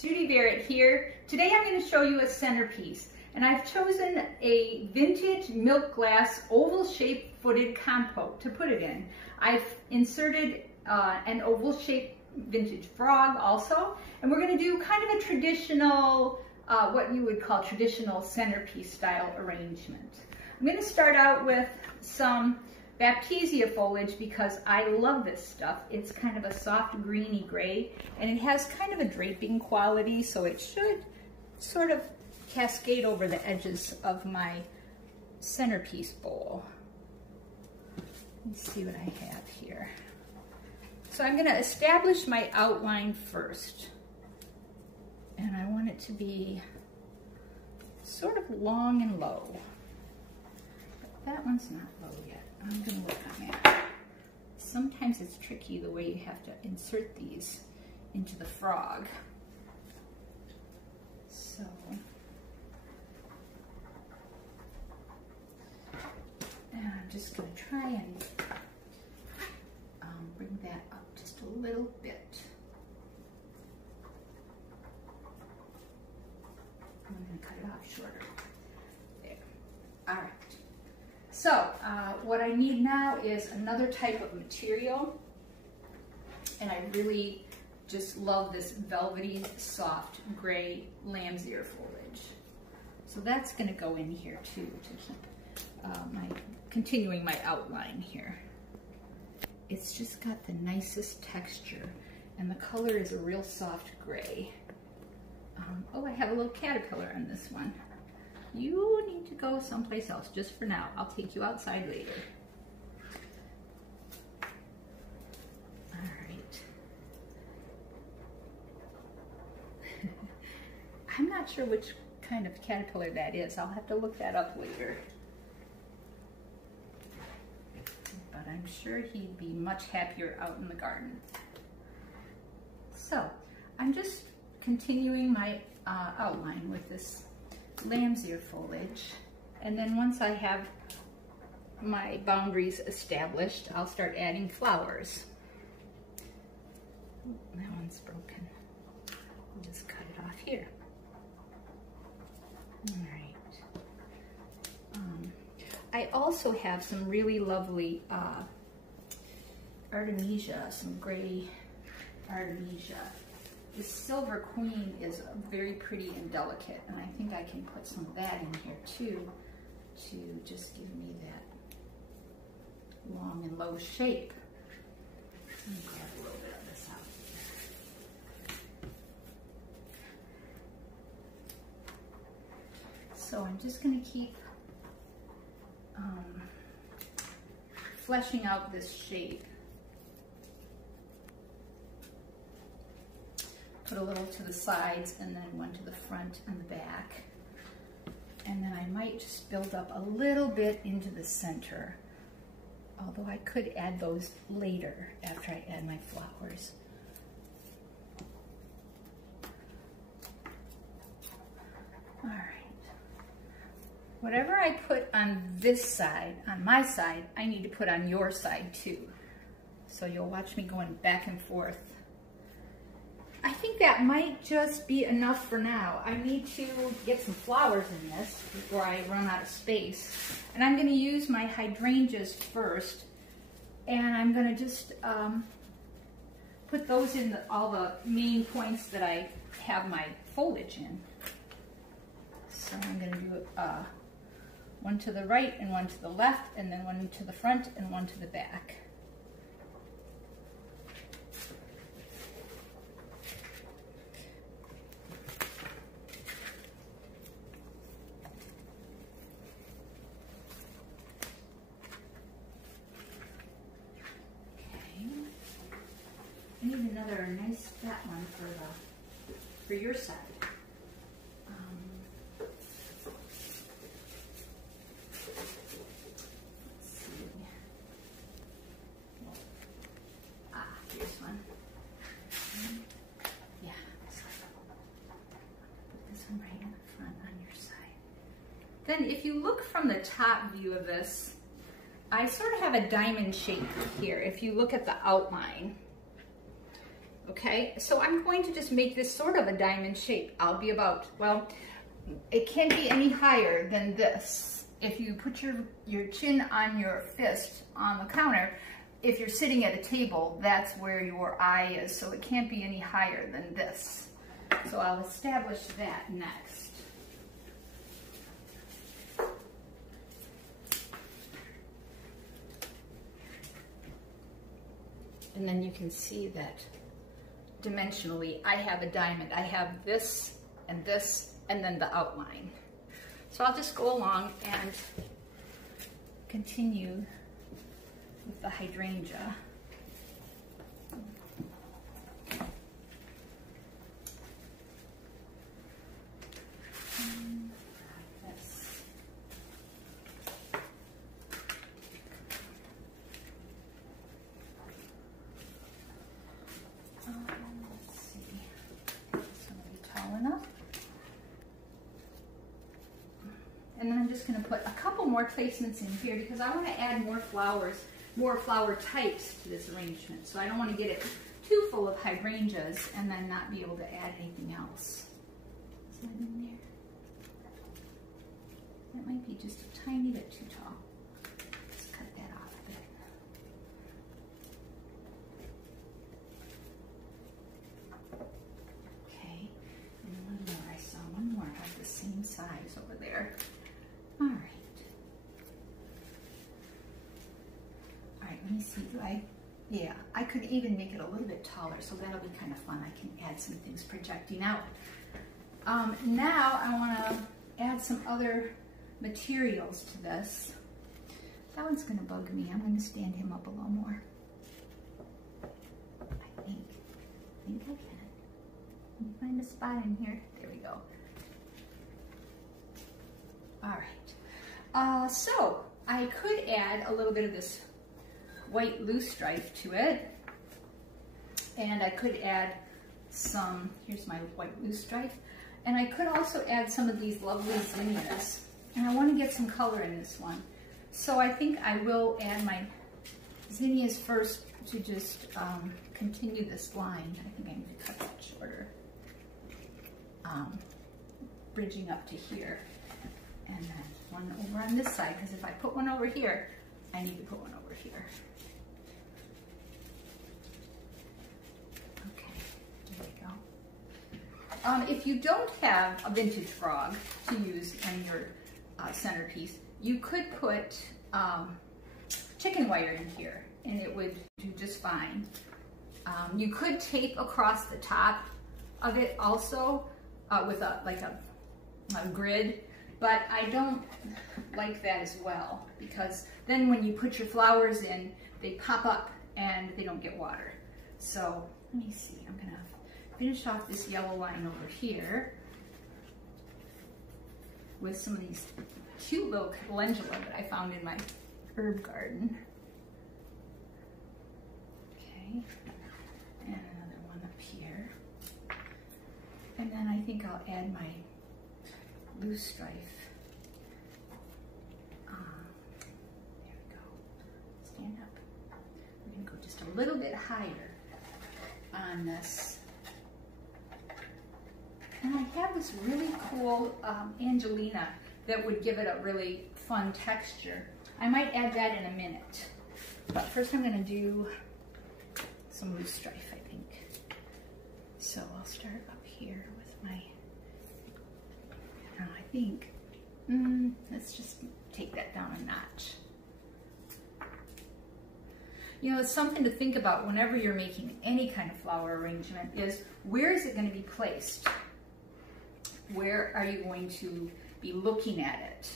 Judy here. Today I'm going to show you a centerpiece, and I've chosen a vintage milk glass oval shaped footed compote to put it in. I've inserted an oval shaped vintage frog also, and we're going to do kind of a traditional, what you would call traditional centerpiece style arrangement. I'm going to start out with some Baptisia foliage because I love this stuff. It's kind of a soft greeny gray, and it has kind of a draping quality, so it should sort of cascade over the edges of my centerpiece bowl. Let's see what I have here. So I'm going to establish my outline first, and I want it to be sort of long and low. But that one's not low yet. I'm going to look on that. Sometimes it's tricky the way you have to insert these into the frog. So, and I'm just going to try and bring that up just a little bit. I'm going to cut it off shorter. There. All right. So what I need now is another type of material, and I really just love this velvety, soft, gray lamb's ear foliage. So that's going to go in here too to keep continuing my outline here. It's just got the nicest texture, and the color is a real soft gray. Oh, I have a little caterpillar on this one. You need to go someplace else just for now. I'll take you outside later. All right. I'm not sure which kind of caterpillar that is. I'll have to look that up later. But I'm sure he'd be much happier out in the garden. So I'm just continuing my outline with this lamb's ear foliage, and then once I have my boundaries established, I'll start adding flowers. Ooh, that one's broken. I'll just cut it off here. All right. I also have some really lovely Artemisia, some gray Artemisia. This Silver Queen is very pretty and delicate, and I think I can put some of that in here too to just give me that long and low shape. Let me grab a little bit of this out. So I'm just going to keep fleshing out this shape. Put a little to the sides and then one to the front and the back. And then I might just build up a little bit into the center, although I could add those later after I add my flowers. All right. Whatever I put on this side, on my side, I need to put on your side too. So you'll watch me going back and forth. I think that might just be enough for now. I need to get some flowers in this before I run out of space. And I'm going to use my hydrangeas first. And I'm going to just put those in all the main points that I have my foliage in. So I'm going to do one to the right and one to the left, and then one to the front and one to the back. I need another nice fat one for your side. Let's see. Here's one. Yeah. Put this one right in the front on your side. Then, if you look from the top view of this, I sort of have a diamond shape here. If you look at the outline. okay? So I'm going to just make this sort of a diamond shape. I'll be about, well, it can't be any higher than this. If you put your chin on your fist on the counter, if you're sitting at a table, that's where your eye is, so it can't be any higher than this. So I'll establish that next. And then you can see that dimensionally, I have a diamond. I have this, and then the outline. So I'll just go along and continue with the hydrangea. And then I'm just going to put a couple more placements in here because I want to add more flowers, more flower types to this arrangement. So I don't want to get it too full of hydrangeas and then not be able to add anything else. Is that in there? That might be just a tiny bit too tall. Let's cut that off a bit. Okay, and one more. I saw one more about the same size over there. All right. All right, let me see. Yeah, I could even make it a little bit taller, so that'll be kind of fun. I can add some things projecting out. Now I want to add some other materials to this. That one's going to bug me. I'm going to stand him up a little more. I think I can. Let me find a spot in here. There we go. All right, so I could add a little bit of this white loosestrife to it, and I could add some, here's my white loosestrife, and I could also add some of these lovely zinnias, and I want to get some color in this one. So I think I will add my zinnias first to just continue this line. I think I need to cut that shorter, bridging up to here. And then one over on this side, because if I put one over here, I need to put one over here. Okay, there we go. If you don't have a vintage frog to use in your centerpiece, you could put chicken wire in here, and it would do just fine. You could tape across the top of it also with like a grid. But I don't like that as well, because then when you put your flowers in, they pop up and they don't get water. So let me see, I'm gonna finish off this yellow line over here with some of these cute little calendula that I found in my herb garden. Okay, and another one up here. And then I think I'll add my loosestrife. There we go. Stand up. We're going to go just a little bit higher on this. And I have this really cool Angelina that would give it a really fun texture. I might add that in a minute. But first I'm going to do some loosestrife, I think. So I'll start up here with my, I think, let's just take that down a notch. You know, it's something to think about whenever you're making any kind of flower arrangement is, where is it going to be placed? Where are you going to be looking at it?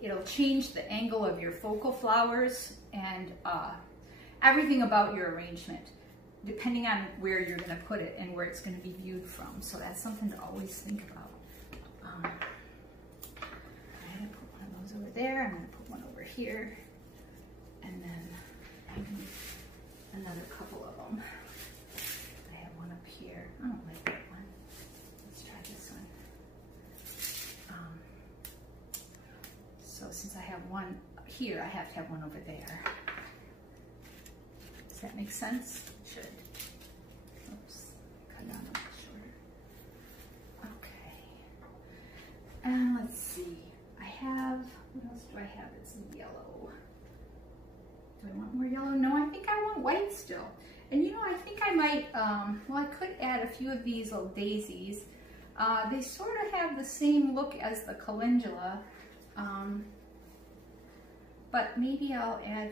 It'll change the angle of your focal flowers and everything about your arrangement, depending on where you're going to put it and where it's going to be viewed from. So that's something to always think about. I'm going to put one of those over there. I'm going to put one over here. And then I need another couple of them. I have one up here. I don't like that one. Let's try this one. So since I have one here, I have to have one over there. Does that make sense? It should. else do I have that's yellow? Do I want more yellow? No, I think I want white still. And you know, I think I might, well, I could add a few of these little daisies. They sort of have the same look as the calendula, but maybe I'll add,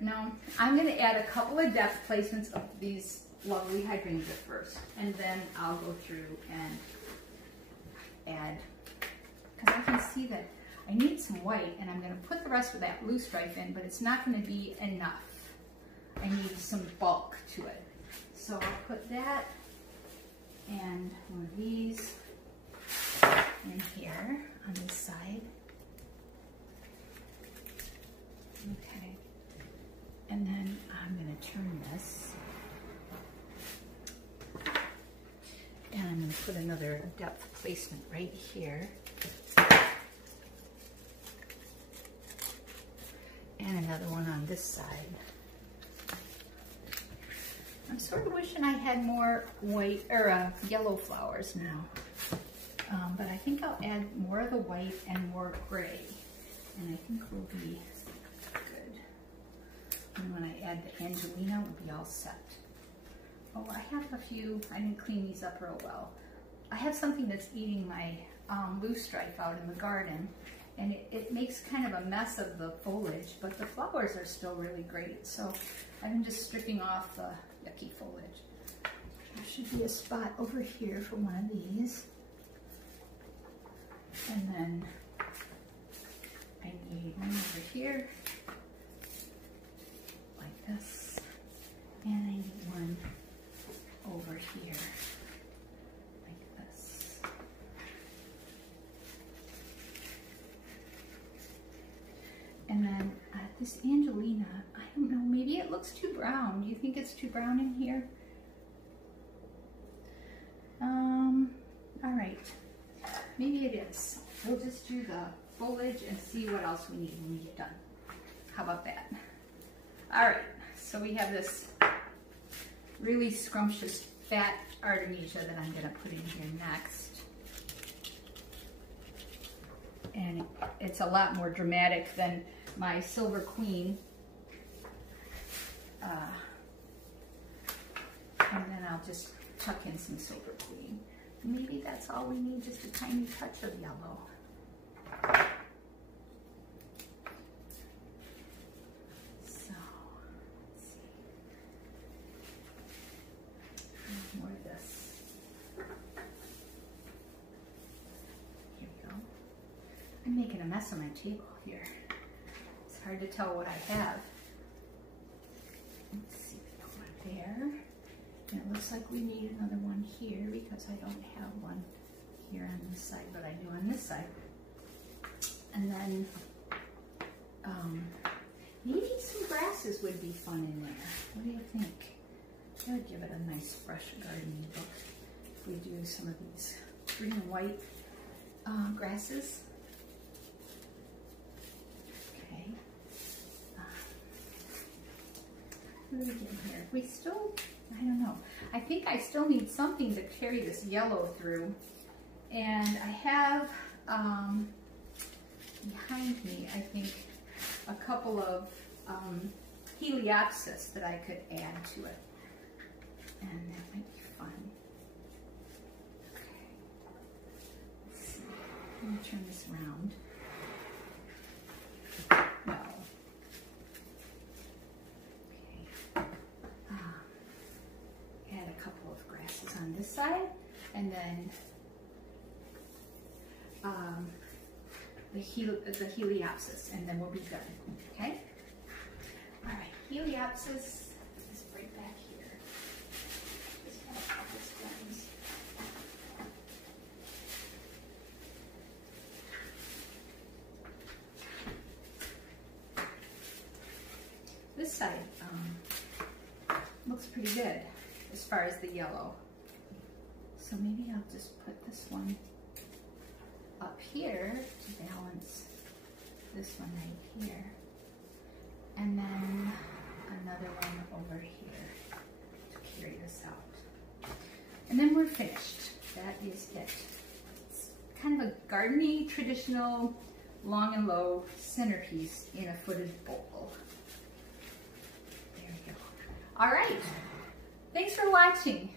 no, I'm going to add a couple of depth placements of these lovely hydrangea first, and then I'll go through and add, because I can see that I need some white, and I'm going to put the rest of that blue stripe in, but it's not going to be enough. I need some bulk to it. So I'll put that and one of these in here on this side. Okay. And then I'm going to turn this. And I'm going to put another depth placement right here. And another one on this side. I'm sort of wishing I had more white or yellow flowers now. But I think I'll add more of the white and more gray. And I think we'll be good. And when I add the Angelina, we'll be all set. Oh, I have a few, I didn't clean these up real well. I have something that's eating my loose stripe out in the garden, and it makes kind of a mess of the foliage, but the flowers are still really great. So I'm just stripping off the yucky foliage. There should be a spot over here for one of these. And then I need one over here, like this, and I need one over here, like this. And then this Angelina, I don't know, maybe it looks too brown. Do you think it's too brown in here? All right, maybe it is. We'll just do the foliage and see what else we need when we get done. How about that? All right, so we have this really scrumptious fat Artemisia that I'm going to put in here next. And it's a lot more dramatic than my Silver Queen. And then I'll just tuck in some Silver Queen. Maybe that's all we need, just a tiny touch of yellow. So, let's see. More of this. Here we go. I'm making a mess of my table here. It's hard to tell what I have. Let's see, put one there. And it looks like we need another one here because I don't have one here on this side, but I do on this side. And then maybe some grasses would be fun in there. What do you think? That would give it a nice fresh gardening look if we do some of these green and white grasses. Okay. What do we get here? We still, I don't know. I think I still need something to carry this yellow through. And I have behind me, I think, a couple of Heliopsis that I could add to it. And that might be fun. Okay. Let's see. Let me turn this around. No. Okay. Add a couple of grasses on this side, and then the Heliopsis, and then we'll be done. Okay? All right, Heliopsis is right back here. Just have a couple stems. This side looks pretty good as far as the yellow. So maybe I'll just put this one up here to balance this one right here. And then another one over here to carry this out. And then we're finished. That is it. It's kind of a gardeny, traditional long and low centerpiece in a footed bowl. There you go. All right. Thanks for watching.